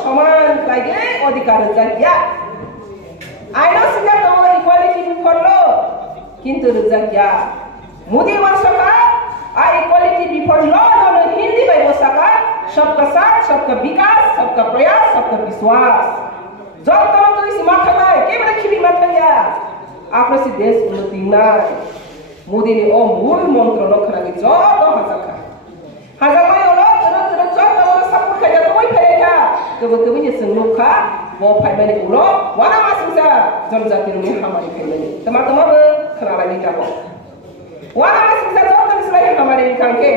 समान लागे अधिकार रजाकिया आइनो सिंगा तो इक्वालिटी बिफोर लो किंतु रजाकिया मोदी वर्षका आ इक्वालिटी बिफोर लो न हिंदी भाई बोसका सबका साथ सबका विकास सबका प्रयास सबका विश्वास जब तक तो इस माथामा के बड़े खिबी माथाया आपने से देश उन्नति ना मोदी ने ओ मूल मंत्र नो खरागे जो तो हजार में ओलो तरह जो तो सब कुछ खाया तो वही खाएगा कभी ये संगलोखा वो फाइ मैंने उलो वाला मासिंसा जनजाति में हमारे खाइ मैंने तमा खराला नहीं जाबो वाला मासिंसा जो तो इसलिए हमारे कांके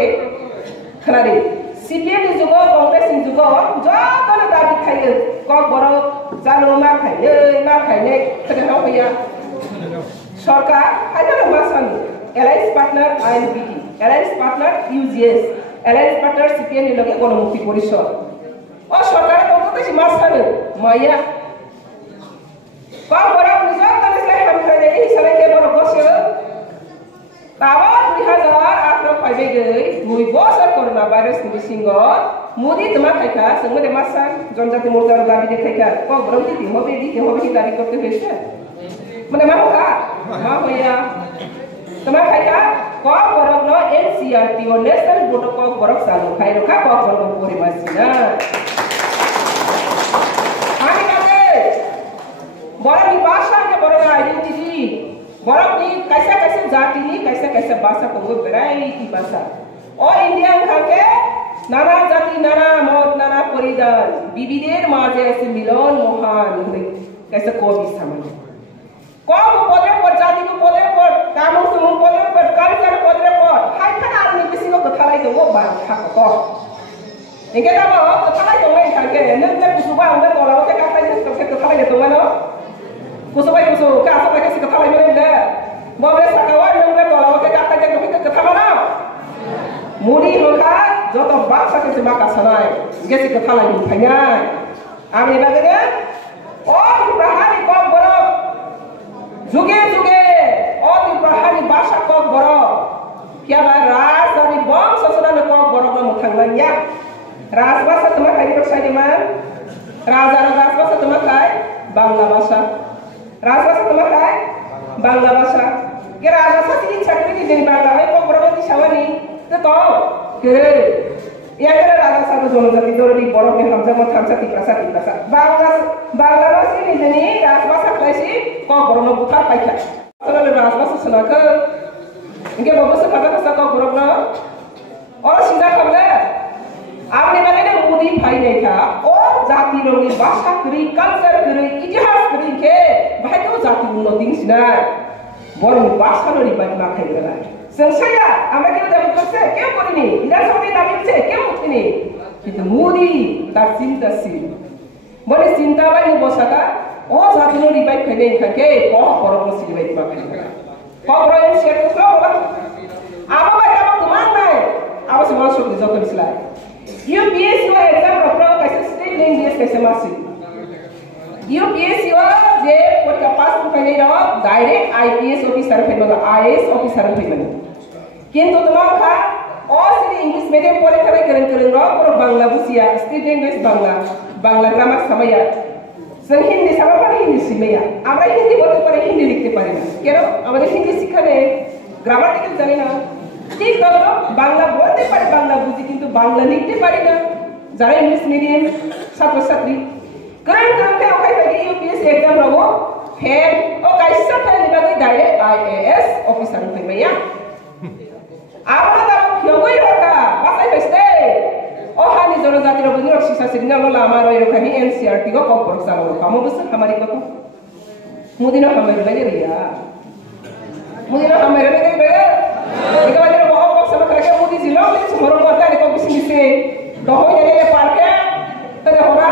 खरारे CPM ni juga Kongres ni juga जो तो दाबी खायो कक बरो जानो मा खाइने खदे हाउ भैया सरकार हाइना मासन alliance partner INPT alliance partner UGS alliance partner CPM ni लगे गणमुक्ति परिषद ओ सरकार तो तो मासन माया कक बरो निजा तनसले हम खाइने यही सले के बरो गसे तावा 2008 फाइबे गई 2 बोसोर कोरोना भाइरस नि सिंगो मोदी तमा खाइखा संगमदे मासान जनजाति मोर्चा दाबी देखाइखा को ब्रमति दिमबे दाबी करते होइसे माने माहोका मा होया तमा खाइखा को बरक न NCERT ओ नेशनल बोर्ड को बरक सालो खाइरोखा को बरक पोरे मासिना आनि काते बरक नि भाषा के बरक आइडेंटिटी बरक नि कैसे जाति नि कैसे भाषा को वैरायटी भाषा ओ इंडिया खाके नाना जाति नाना मत नाना परिधान विविधेर माঝে ऐसे मिलन महान कैसे कवि सामने कब पदरे पर जाति को पदरे पर कामों समूह पदरे पर कल्चर पदरे पर हाय खाना आदमी किसी को कथा लाई तो वो बात खा को इनके का कथा लाई तो मैं खाके ने कुसुबा अंदर तो लाओ के कथा लाई तो कथा लाई तो मैं कुसुबा का सब कैसे कथा लाई में दे बोले सकावा ने तो लाओ के कथा लाई तो कथा बना मोदी होगा जो तो बात सके से माका सनाए जैसे कथा लाई फैनाय आमी बागने और प्रहारी को बरो जुगे और प्रहारी भाषा को बरो क्या बा राज और वंश ससुराल को बरो को मुथंगया राजभाषा तुम्हारा खाई प्रसाद मान राजा राजभाषा तुम्हारा खाई बांग्ला भाषा राजभाषा तुम्हारा खाई बांग्ला भाषा के राजभाषा की छकरी की दिन बांग्ला है को बरो की सावनी तो के या के राजा साहब जनजाति दोरडी बरो के हमजा मत हमजा तिप्रासा बांग्ला भाषा नि जनी राजभाषा खाइसी को बरो न बुथा पाइखा तले राजभाषा सुनाखो इनके बबस खाता को बरो न और सीधा खबले आपने बारे ने मोदी भाई नहीं था और जाति रोगी भाषा करी कल्चर करी इतिहास करी के भाई को जाति उन्नति सिना बरो भाषा लोरी बात मा खाइ गला संशया আমরা কেন দাবি করছে কেউ করিনি ইদার সঙ্গে দাবি করছে কেউ উঠেনি কিন্তু মোদি তার চিন্তাশীল বলে চিন্তা বাই বসাকা ও জাতিনো রিভাইভ খাইবে থাকে ক পরম সিলবাই পা খাইবে খবর এর শেয়ার করো আবা বাই কাম তোমার নাই আবা সে বড় শক্তি যত মিছলাই UPSC ও एग्जाम প্রো कैसे स्टेट ল্যাঙ্গুয়েজ कैसे मासी UPSC ও যে পরীক্ষা পাস করে নিলো ডাইরেক্ট IPS অফিসার হইলো IAS অফিসার হইলো কিন্তু তোমার খা অসলি ইংলিশ মিডিয়াম পরীক্ষা করেন পুরো বাংলা বুঝিয়া স্টেট ল্যাঙ্গুয়েজ বাংলা গ্রামার সময়া जों हिंदी साबा हिंदी सिमेया আমরা হিন্দি বলতে পারি হিন্দি লিখতে পারি না কেন আমাদের হিন্দি শিক্ষা নেই গ্রামাটিক্যাল জানি না ঠিক তো বাংলা বলতে পারি বাংলা বুঝি কিন্তু বাংলা লিখতে পারি না যারা ইংলিশ মিডিয়াম ছাত্রছাত্রী करंट करते ओखाय बायदि UPSC एग्जाम रावो फेल ओ कायसा फेल निबागै डाइरेक्ट IAS ऑफिसर फैबाया आपना दा खियोगै रका बासाय फैस्ते ओ हानि जनजाति रो बनि रक्षिसा सिगना लो लामा रो रखानि NCERT को कॉपर सालो कामो बस हमारी को मुदिनो हमारे बाय रिया मुदिनो हमारे बाय रिया एका बाय रो बहुत सब करके मुदि जिलो में समरो पता को बिसि से तो हो जाने पार्के तने होरा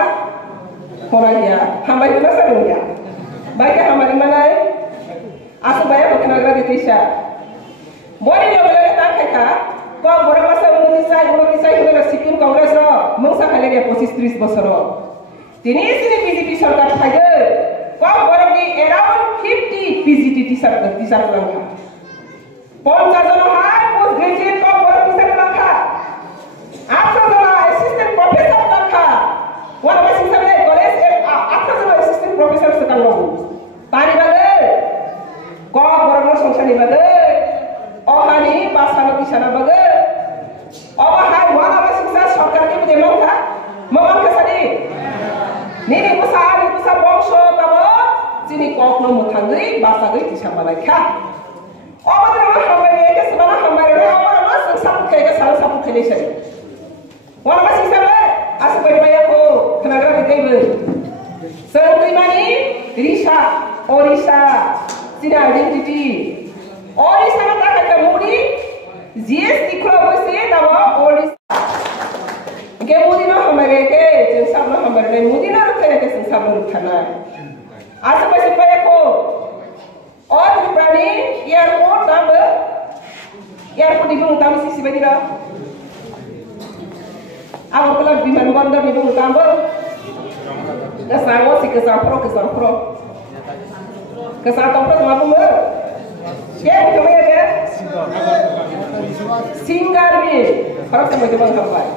होराया हमारी mana sarunya baik हमारी mana asu bayar bukan agra ditisha bori lo lele ta kha ko bora masa uno kisai holo sikkim congress ro mungsa khale ge 25-30 বছর তিনি BJP সরকার থাকে ko bora ni around 50 PGT teacher লাগা 50 জন high post graduate ko bora teacher লাগা 800 জন assistant professor লাগা ওরা Nini busa bongso tabo sini kok no mutangi bahasa gay tisha malaikat. Obat nama hamari ke sebana hamari obat nama sapu kayak salah sapu kene sih. Wana masih sama asal berbaya ko kenagara kita Sertimani Risha Orisha Sina identity Orisha nata kata mudi GST klo bose tawa Orisha ke mudi no hamare ke jinsa no hamare mudi no rukhe ke jinsa no rukhana asal berbaya ko और प्राणी एयरपोर्ट तब एयरपोर्ट इबं तब सिसि बायदि र अब कला विमानबन्दर इबं तब kesango si kesapro kesatopro ma bumo ke kome ya singarbi harap sama itu bang kapai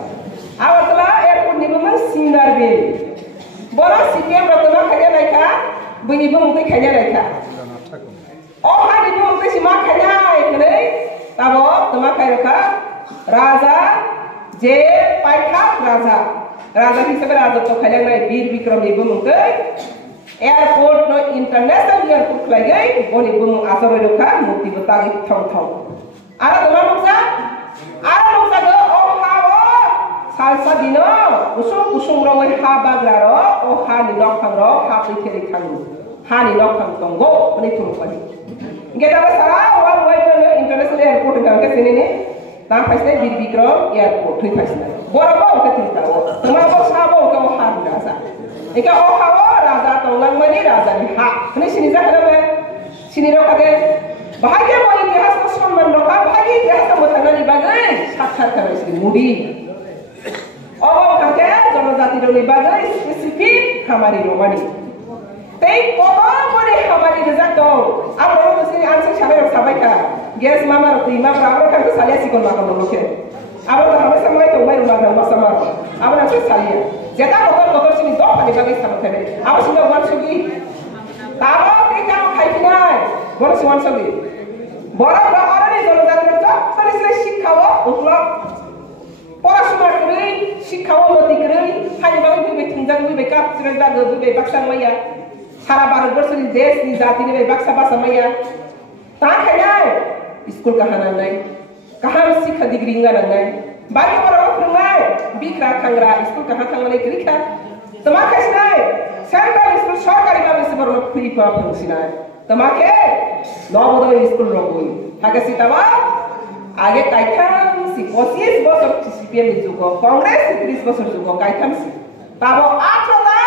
awal telah airport ni memang singarbi bola sikiam ratna kaya naika bunyi bung tu kaya naika oh hari bung tu si mak kaya ikne tabo tuma kaya ka raja je paika raja हिसाबै राजा तो खल्याङनाय वीर विक्रम नि बुमुं कै airport no international airport खलायगै बनि बुमुं आसर रोखा मुक्ति बतागि थौ आरो तमा मुक्सा गो ओ हाओ सालसा दिनो उसुं रवै हा बाग्रा र ओ हा नि लखं र हा पैथेरि खांगु हा नि लखं दंगो बनि थुमपानि गेदा सारा वर्ल्ड वाइड इंटरनेशनल एयरपोर्ट गांके सिनिनि तां फाइसे वीर विक्रम एयरपोर्ट थै फाइसना Borabo ke tidak, teman bos sabo ke ohar raza. Ika ohawa raza tolong mani raza ni hak. Ini sini zahra be, sini rokade. Bahagia boleh dia harus sonman roka, bahagia dia harus mutana ni bagai. Sakar kerana sini mudi. Oh kakek, zaman zati dulu bagai spesifik hamari romani. Tapi boleh hamari rezat tu. Apa orang tu sini ansur sahaja orang sahaja ka. Gas mama roti, mama berapa kan tu salia sikon makan dulu. Abang tak habis sama itu, main rumah dan masa malu. Abang nak salia. Jika kotor sini dok pada bagai sama kene. Abang sudah wan sugi. Tahu kita mau kaitinai. Wan sugi. Borak orang ni kalau dah terus, tadi saya sikhawa, utlap. Pora sumar kiri, sikhawa mati kiri. Hanya bagai tu tinggal tu bekap, sudah dah tu bebak sama ya. Salah baru bersih des ni jati ni bebak sama ya. Tak kaya. School kahanan naik. Kaham sikha degree nga nangai bagi orang nangai bikra kangra school kaham tangane krika tamake sinai central school sarkari bhabe sebar free pa funsinai tamake nobodoy school rogoi haga sitaba age kaitam si 25 বছর CPM jugo congress 30 বছর jugo kaitam si tabo atroda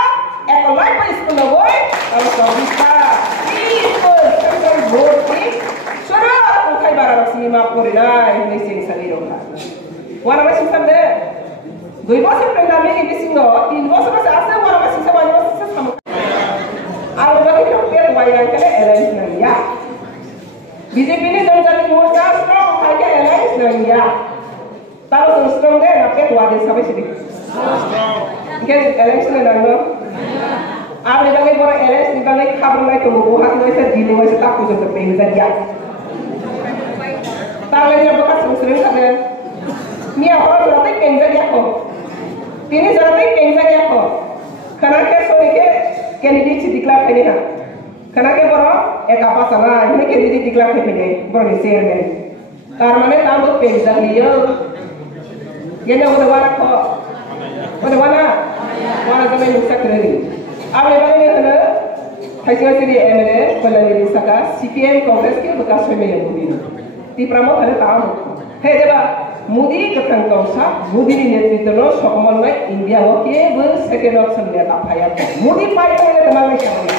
ekolai pa school rogoi tabo sobita school central board ki sura kai bara sini ma porinai ini sing saliro ka wana masih samde 2 বছর pendame ni bisingo 3 বছর asa wana masih sama sama alu bagi per bayang kene alliance na ya BJP ni janjani morcha strong kai ke alliance na ya taro strong de na pet wade sabai sini ke alliance na no alu bagi bora alliance ni bagi khabar mai to buhat noi se dile mai se tak ko to pe ya Tahu yang bekas sering ada. Ni apa berarti kenza dia ko. Tini berarti kenza dia ko. Karena ke soalnya ke candidate diklar kini ha. Karena ke boro apa salah ini candidate diklar kini boro ni share ni. Karena tahu kenza dia. Yang udah wala ko. Udah wala zaman nusa kerani. Apa yang ni kena? Hasil sini MLA pelani nusa ka CPM Congress ke bekas pemilihan bumi. Di pramuka ada tamu. Hei deba, Modi ketang kausa, Modi ni netrito sokomal naik India oke, ber second option dia tak payah. Modi payah ni teman ni siapa?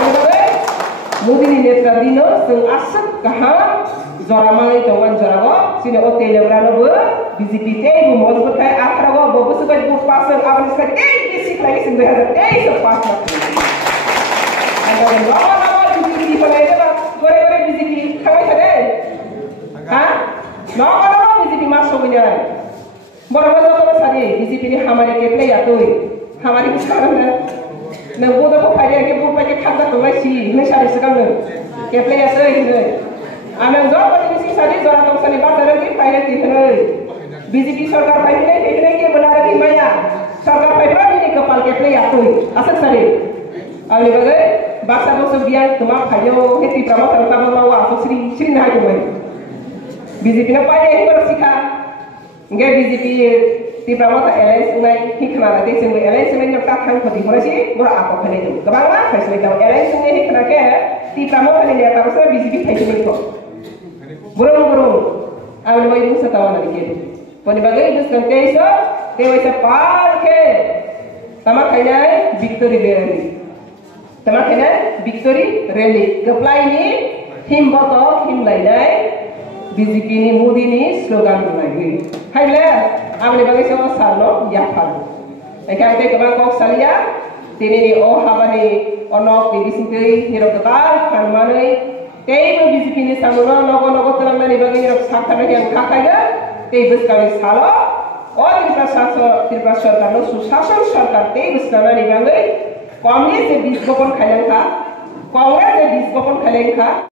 Ada apa? Modi ni netradino seng asap kaham, zoramai tuan zorago, sini hotel yang berada ber, BJP teh ibu mau berkai akhrago, bagus sebagai bus pasang, awan sebagai basic lagi sendiri ada sepasang. Ada yang lama BJP pelai deba. Gore BJP kawai tadi, हाँ? नौकरों BJP master बन जाए, बराबर तो सारे BJP ने हमारे केपले या तो हमारी किसान है, न वो तो फायदे के वो पैके खाता तो वही सी, न सारे सेकंड केपले या तो ही आनंद जो BJP सारे जोरा तो सारे बात करेंगे फायदे तीन BJP सरकार फायदे नहीं के बना रही माया सरकार फायदे नहीं apply atoi asak sare awli bagai baksa bokso biang tuma phayo heti prama tama mawa so sri na hayo mai BJP na paye ko sikha nge BJP ti prama ta alliance ngai hikna la te sing alliance ngai nyata khang khoti horasi bora apa khane tu kabang ma faisle ta alliance ngai hikna ke ti prama khane ya ta so BJP faisle ko burung awli mai musa tawana dike poni bagai dus kan kaiso te waisa par ke tama khainai victory rally keplai ni him boto him lainai BJP ni Modi ni slogan lagi haile amne bagai so salno ya phal ekai te kabang kok salia tini ni o habani onok dibisintei hirok ketar kanmanai tei BJP ni samuno nogo telamna ni bagai hirok sakana yang kakaya tei bus kami salo o tirpa sarkar no susasan sarkar tei bus kana ni bagai Congress से 20 गोपन खैलेंखा